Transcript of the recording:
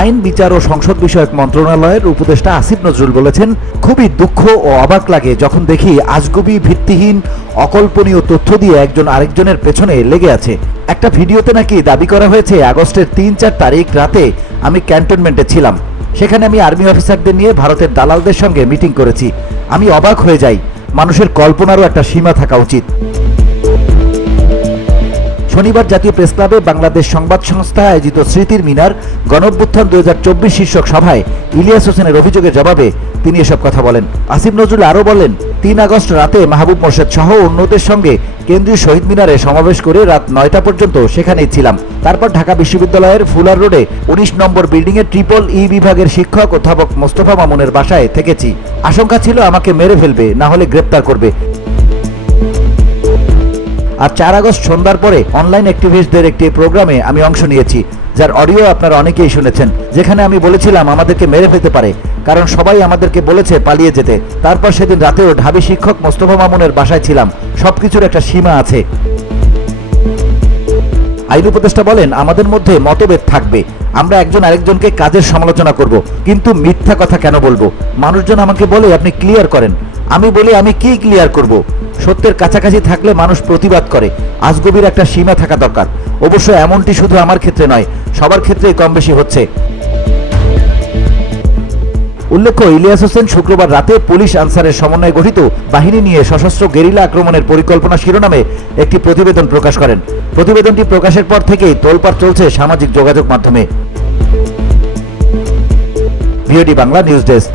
আইন, বিচার ও সংসদ বিষয়ক মন্ত্রণালয়ের উপদেষ্টা আসিফ নজরুল বলেছেন, খুবই দুঃখ ও অবাক লাগে যখন দেখি আজগুবি, ভিত্তিহীন, অকল্পনীয় তথ্য দিয়ে একজন আরেকজনের পেছনে লেগে আছে। একটা ভিডিওতে নাকি দাবি করা হয়েছে আগস্টের ৩-৪ তারিখ রাতে আমি ক্যান্টনমেন্টে ছিলাম, সেখানে আমি আর্মি অফিসারদের নিয়ে ভারতের দালালদের সঙ্গে মিটিং করেছি। আমি অবাক হয়ে যাই। মানুষের কল্পনারও একটা সীমা থাকা উচিত। শনিবার জাতীয় প্রেস ক্লাবে বাংলাদেশ সংবাদ সংস্থা আয়োজিত স্মৃতির মিনার গণঅভ্যুত্থান ২০২৪ শীর্ষক সভায় ইলিয়াস হোসেনের অভিযোগের জবাবে তিনি এসব কথা বলেন। আসিফ নজরুল আরও বলেন, ৩ আগস্ট রাতে মাহবুব মোর্শেদ সহ অন্যদের সঙ্গে কেন্দ্রীয় শহীদ মিনারে সমাবেশ করে রাত ৯টা পর্যন্ত সেখানেই ছিলাম। তারপর ঢাকা বিশ্ববিদ্যালয়ের ফুলার রোডে ১৯ নম্বর বিল্ডিংয়ের ট্রিপল-ই বিভাগের শিক্ষক অধ্যাপক মোস্তফা মামুনের বাসায় থেকেছি। আশঙ্কা ছিল আমাকে মেরে ফেলবে, না হলে গ্রেপ্তার করবে। আর ৪ আগস্ট সন্ধ্যার পরে অনলাইন অ্যাক্টিভিস্টদের একটি প্রোগ্রামে আমি অংশ নিয়েছি, যার অডিও আপনারা অনেকেই শুনেছেন, যেখানে আমি বলেছিলাম আমাদেরকে মেরে ফেলতে পারে, কারণ সবাই আমাদেরকে বলেছে পালিয়ে যেতে। তারপর সেদিন রাতেও ঢাবি শিক্ষক মোস্তফা মামুনের বাসায় ছিলাম। সবকিছুর একটা সীমা আছে। আইন উপদেষ্টা বলেন, আমাদের মধ্যে মতভেদ থাকবে, আমরা একজন আরেকজনকে কাজের সমালোচনা করব, কিন্তু মিথ্যা কথা কেন বলবো? মানুষজন আমাকে বলে আপনি ক্লিয়ার করেন, আমি বলি আমি কি ক্লিয়ার করব? সত্যের কাছাকাছি থাকলে মানুষ প্রতিবাদ করে। আজগবির একটা সীমা থাকা দরকার। অবশ্য এমনটি শুধু আমার ক্ষেত্রে নয়, সবার ক্ষেত্রেই কম বেশি হচ্ছে। উল্লেখ্য, ইলিয়াস হোসেন শুক্রবার রাতে পুলিশ আনসারের সমন্বয়ে গঠিত বাহিনী নিয়ে সশস্ত্র গেরিলা আক্রমণের পরিকল্পনা শিরোনামে একটি প্রতিবেদন প্রকাশ করেন। প্রতিবেদনটি প্রকাশের পর থেকেই তোলপাড় চলছে সামাজিক যোগাযোগ মাধ্যমে। VOD Bangla news desk.